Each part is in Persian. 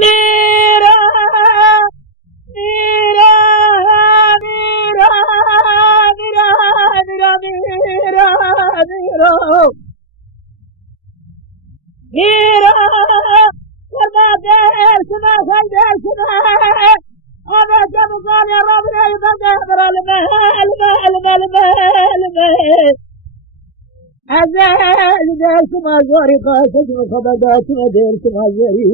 ميرا ميرا ميرا ميرا ميرا ميرا ميرا ميرا وما دير سما خلدر سما هذا كم قال يا ربنا يبدر المال المال المال المال أزال دير سما زوري قاسد وخبدات ودير سما زوري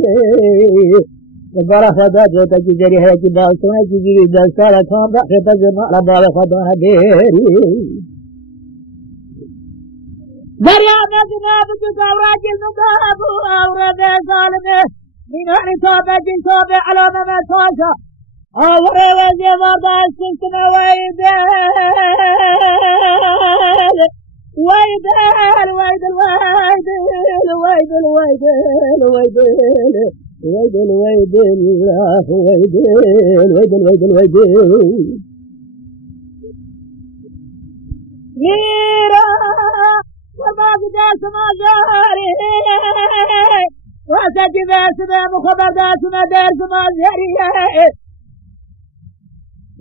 برا خدا جو تجي جري ہے کہ بال سونے کی جی دسارا کام رکھے تے مارا بال خدا دیری دریا میں جناب کی دورہ کی نقاب اور دے ظالم من ہر توبہ جن توبہ علامہ میں سوچا اور وجہ ودا سنتنا ويدل ويدل ويدل ويدل ويدل ويدل ويدل ويدل ويدل ويدل ويدل ميرا وما بداس ما جاري وسجد اسمه مخبر داس ما درس ما جاري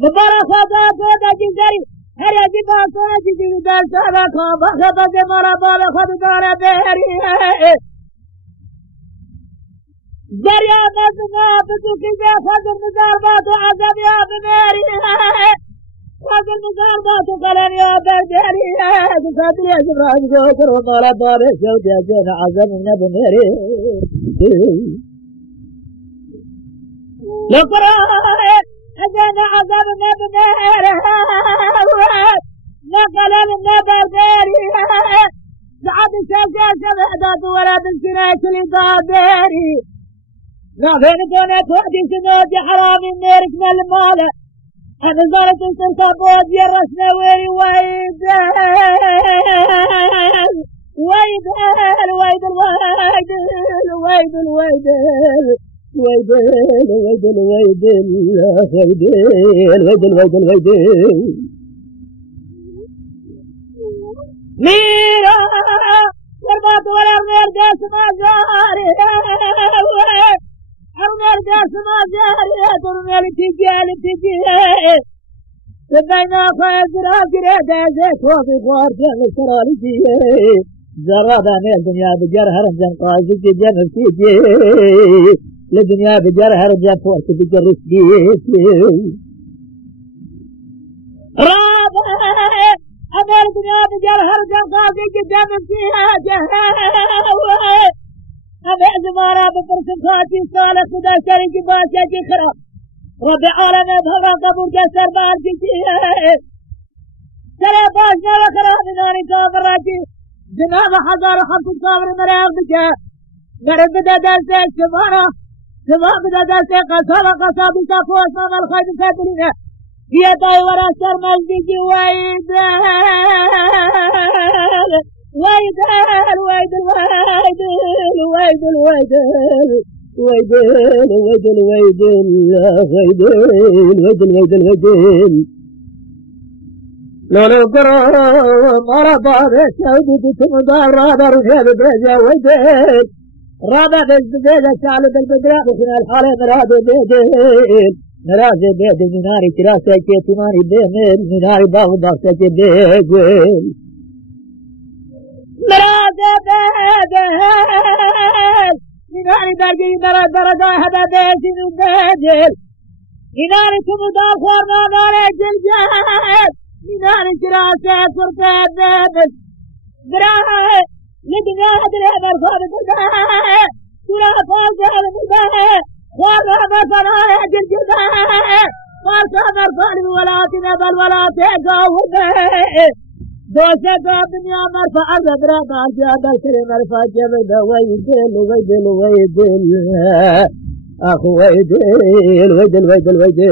مباركات ودجي جاري هر يجب ان تجي درس هذا كان بخبر مرا بال خد دار بيري دریا میں جناب تو کہ فضل مزاربات عذاب یا بناری فضل مزاربات قلن یا برداری تسادر يا جبرائيل جوكر وقال بارك شوت يا جن عذاب من بناری لقرا اجن عذاب من بناری نقلن من برداری سعد الشيخ شهدت ولا بالسناية لدادري نافين كونك وحدي سنود حرام النيرك من المال أنا زارت السلطابود يرسنا ويري ويدل ويدل ويدل ويدل ويدل ويدل ويدل ويدل ويدل ويدل ويدل ميرا ورباط والأرمير داس ما جاري أرمير داس ما جاري أرمير تجي سبينا خير جرا دازك وفي خارجان السرالي زرادة من الدنيا بجر هرجان قاضي جن تيجي للدنيا بجر هرجان فوق بجر رسدي رابع أمر الدنيا بجر هرجان قاضي جن فيها جهاوي أبي زمارة بفرس خاتي صالح خدا شريك باشا خراب رب العالمين بهرا قبول كسر بارجي سلا باشنا وخراب ناري كافر راجي جناب حضار خمس صابر مريض بك مرد بدا درسك شبارة شباب بدا درسك قصابة قصابة تفوز نام الخيب سابرين هي دايورة سر مجدي ويدل ويدل ويدل ويدل ويدل ويدل ويدل ويدل ويدل ويدل لولو قرى مرضى بسعود بتمدار رابر وشاب بيجا ويدل رابر بيجا شعل بالبدراء بخنا الحالة مراد بيجل مراد بيجل مناري كراسة كيتماني بيمل مناري باغ باغسة بيجل مراد بيجل مناري درجي مراد درجة هذا بيجل وبيجل مناري تمدار خورنا ناري جلجل مناري كراسة فرقة بيبل براء لدنيا هدري مرفوض بالباء سورة فوزة بالباء خورنا مرفوض جلجل فارسة مرفوض بولاتنا بالولاتنا وباء دوسة الدنيا مرفع الزبرة بارجة بسر مرفع جبل ويدل ويدل ويدل أخو ويدل ويدل ويدل ويدل